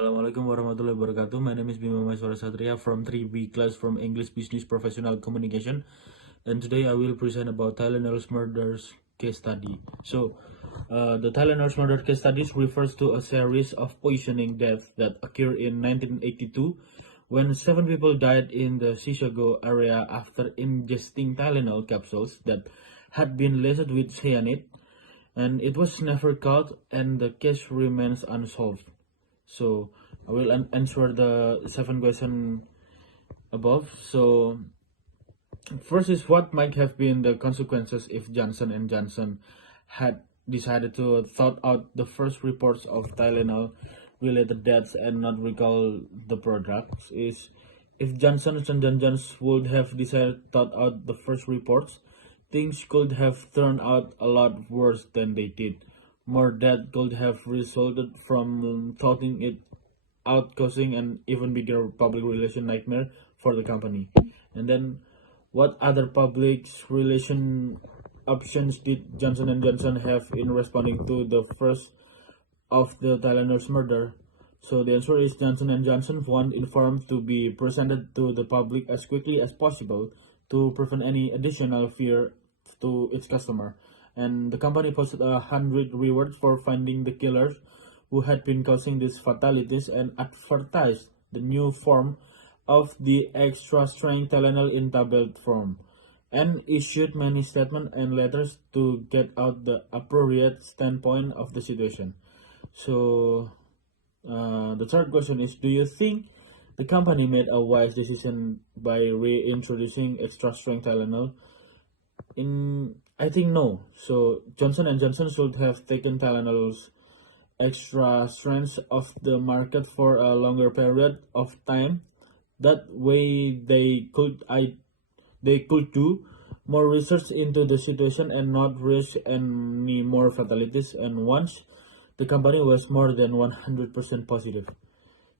Assalamualaikum warahmatullahi wabarakatuh. My name is Bima Maiswara Satria from 3B class from English Business Professional Communication, and today I will present about Tylenol's murders case study. The Tylenol's murder case studies refers to a series of poisoning deaths that occurred in 1982 when 7 people died in the Chicago area after ingesting Tylenol capsules that had been laced with cyanide, and it was never caught, and the case remains unsolved. So I will answer the 7 questions above. So first is, what might have been the consequences if Johnson and Johnson had decided to thought out the first reports of Tylenol related deaths and not recall the products? Is if Johnson and Johnson would have decided thought out the first reports, things could have turned out a lot worse than they did. More death could have resulted from thoughting it out, causing an even bigger public relation nightmare for the company. And then, what other public relation options did Johnson and Johnson have in responding to the first of the Tylenol's murder? So the answer is, Johnson and Johnson want informed to be presented to the public as quickly as possible to prevent any additional fear to its customer. And the company posted 100 rewards for finding the killers who had been causing these fatalities, and advertised the new form of the extra strength Tylenol in tablet form, and issued many statements and letters to get out the appropriate standpoint of the situation. So the third question is, do you think the company made a wise decision by reintroducing extra strength Tylenol? I think no. So Johnson and Johnson should have taken Tylenol's extra strength off the market for a longer period of time. That way they could do more research into the situation and not risk any more fatalities. And once the company was more than 100% positive.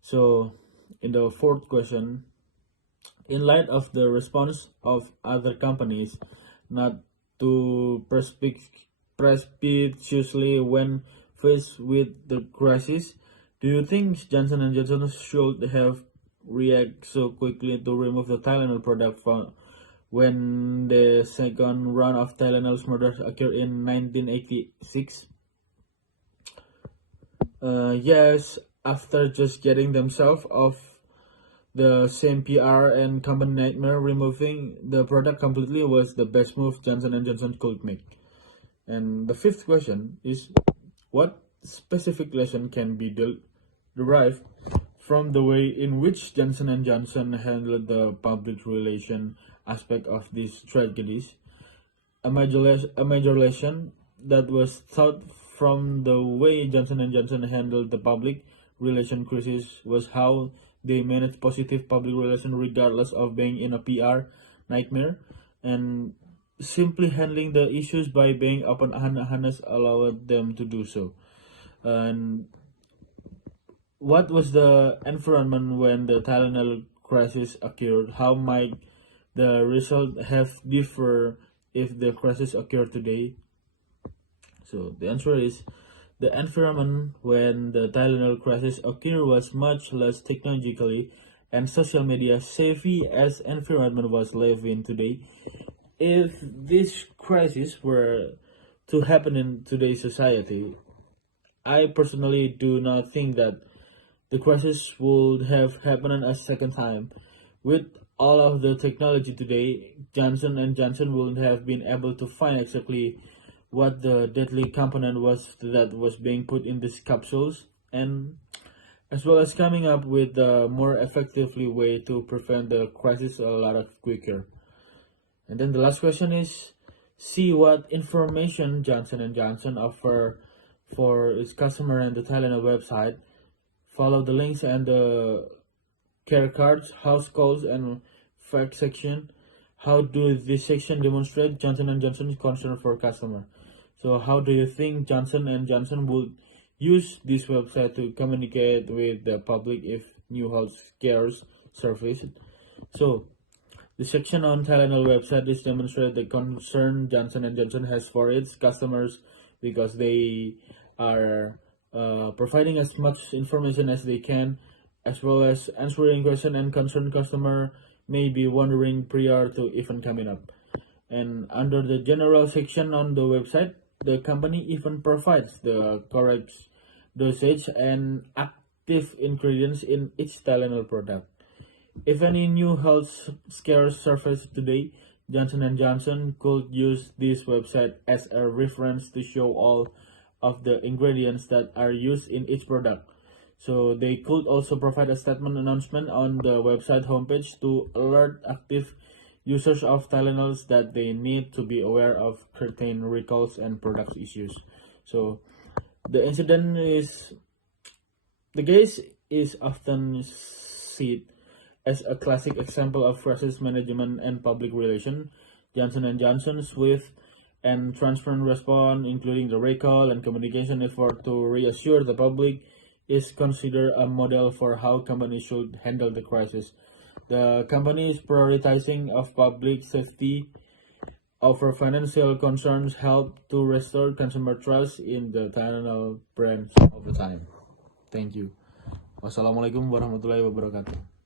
So in the fourth question, in light of the response of other companies not to precipitously when faced with the crisis, do you think Johnson and Johnson should have react so quickly to remove the Tylenol product from when the second round of Tylenol's murders occurred in 1986? Yes, after just getting themselves off the same PR and company nightmare, removing the product completely was the best move Johnson and Johnson could make. And the fifth question is, what specific lesson can be derived from the way in which Johnson and Johnson handled the public relation aspect of these tragedies? A major lesson that was taught from the way Johnson and Johnson handled the public relation crisis was how they managed positive public relation regardless of being in a PR nightmare, and simply handling the issues by being open and honest allowed them to do so. And what was the environment when the Tylenol crisis occurred? How might the result have differed if the crisis occurred today? So the answer is, the environment when the Tylenol crisis occurred was much less technologically and social media savvy as environment was living today. If this crisis were to happen in today's society, I personally do not think that the crisis would have happened a second time. With all of the technology today, Johnson and Johnson would have been able to find exactly what the deadly component was that was being put in these capsules, and as well as coming up with a more effectively way to prevent the crisis a lot quicker. And then the last question is, see what information Johnson and Johnson offer for its customer and the Tylenol website. Follow the links and the care cards, house calls, and fact section. How do this section demonstrate Johnson and Johnson's concern for customer? So how do you think Johnson and Johnson would use this website to communicate with the public if new health scares surface? So the section on Tylenol website is demonstrate the concern Johnson and Johnson has for its customers, because they are providing as much information as they can, as well as answering question and concerned customer may be wondering prior to event coming up. And under the general section on the website, the company even provides the correct dosage and active ingredients in each Tylenol product. If any new health scares surface today, Johnson & Johnson could use this website as a reference to show all of the ingredients that are used in each product. So they could also provide a statement announcement on the website homepage to alert active users of Tylenols that they need to be aware of certain recalls and product issues. So the incident is the case is often seen as a classic example of crisis management and public relation. Johnson & Johnson's swift and transparent response, including the recall and communication effort to reassure the public, is considered a model for how companies should handle the crisis. The company's prioritizing of public safety over financial concerns helped to restore consumer trust in the Tylenol brand over time. Thank you. Wassalamualaikum warahmatullahi wabarakatuh.